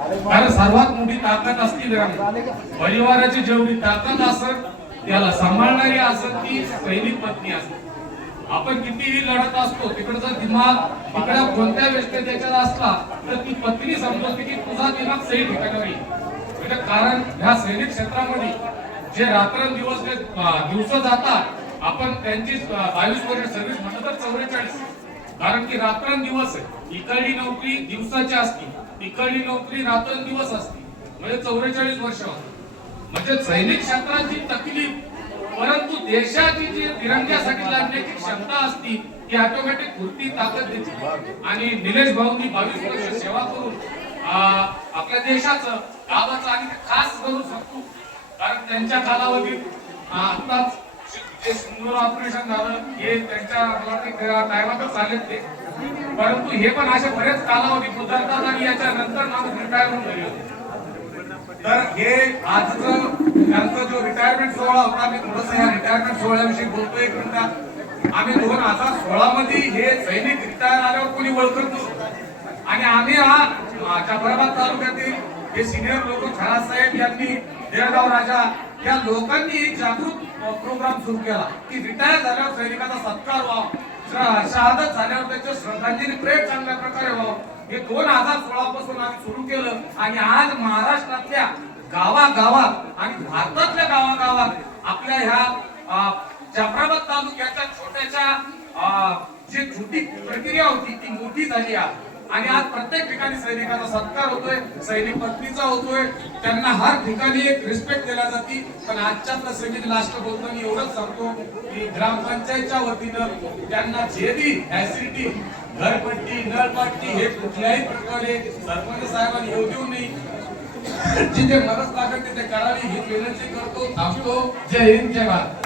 कारण सर्वात मोठी ताकद असती परिवाराची जेवढी ताकद असत त्याला सांभाळणारी असत ती पहिली पत्नी असते. आपण कितीही लढत असतो तिकडचा दिमाग तिकडे कोणत्या व्यवस्थेत त्याच्यात असला तर ती पत्नी समजते की तुझा दिमाग सही ठिकाणावर येईल. म्हणजे कारण ह्या सैनिक क्षेत्रामध्ये जे रात्रंदिवस दिवस जातात आपण त्यांची 22 वर्ष सर्व्हिस म्हटलं तर 44, कारण की रात्रंदिवस आहे. इकडली नोकरी दिवसाची असते, इकडली नोकरी रात्रंदिवस असते, म्हणजे 44 वर्ष. म्हणजे सैनिक क्षेत्राची तकलीफ परंतु देशाची जी तिरंग्यासाठी लढण्याची क्षमता असती ती ऑटोमॅटिक पूर्ती ताकद देते. आणि निलेश भाऊंनी 22 वर्ष सेवा करून आपल्या देशाचं गावाचं आणि खास करू शकतो कारण त्यांच्या कालावधीत आताच जे सुंदर ऑपरेशन झालं हे त्यांच्या टायमातच चालेल ते, परंतु हे पण असे बरेच कालावधी गुजरतात आणि याच्या नंतर माणूस रिटायरमेंट झाले. तर हे आजचं त्यांचा जो रिटायरमेंट सोहळा होता मी थोडस या रिटायरमेंट सोहळ्याविषयी बोलतो एक मिनिटात. आम्ही 2016 मध्ये हे सैनिक रिटायर आल्यावर कोणी ओळखत नव्हतो आणि आम्ही हा जाफराबाद तालुक्यातील हे सिनियर लोक खरात साहेब यांनी देळगाव राजा या लोकांनी जागृत प्रोग्राम सुरू केला की रिटायर झाल्यावर सैनिकाचा सत्कार व्हावा, शहादत झाल्यावर त्याच्या श्रद्धांजली परेड चांगल्या प्रकारे व्हावं. हे 2016 पासून आम्ही सुरू केलं आणि आज महाराष्ट्रातल्या गावागावात आणि भारतातल्या गावागावात आपल्या ह्या जाफराबाद तालुक्याच्या छोट्याच्या जी छोटी प्रक्रिया होती ती मोठी झाली आहे. आणि आज प्रत्येक ठिकाणी सैनिकाचा सत्कार होतोय, सैनिक पत्नीचा होतोय, त्यांना हर ठिकाणी एक रिस्पेक्ट दिला जाते. पण आजच्या प्रसंगी लास्ट बोलताना एवढंच सांगतो की ग्रामपंचायतच्या वतीनं त्यांना जे बी फॅसिलिटी घरपट्टी नळपट्टी हे कुठल्याही प्रकारे सरपंच साहेबांनी येऊ देऊ नये, जिथे मदत लागेल तिथे करावी ही विनंती करतो. थांबतो. जय हिंद, जय भारत.